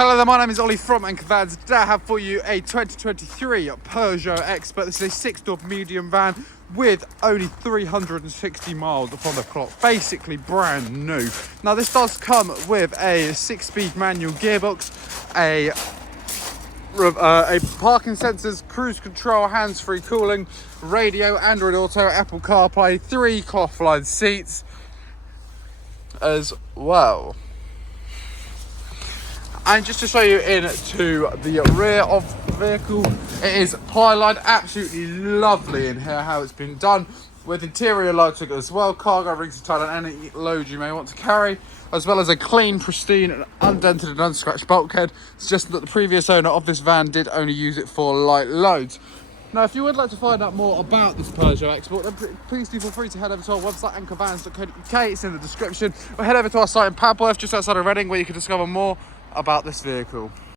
Hello there, my name is Ollie from Vans. Today I have for you a 2023 Peugeot Expert. This is a 6-door medium van with only 360 miles upon the clock, basically brand new. Now this does come with a 6-speed manual gearbox, a parking sensors, cruise control, hands-free cooling, radio, Android Auto, Apple CarPlay, 3 cloth-lined seats as well. And just to show you into the rear of the vehicle, it is ply-lined, absolutely lovely in here how it's been done, with interior lighting as well, cargo rings to tighten any load you may want to carry, as well as a clean, pristine, and undented and unscratched bulkhead, suggesting that the previous owner of this van did only use it for light loads. Now, if you would like to find out more about this Peugeot Export, then please do feel free to head over to our website, anchorvans.co.uk. It's in the description. Or head over to our site in Padworth, just outside of Reading, where you can discover more about this vehicle.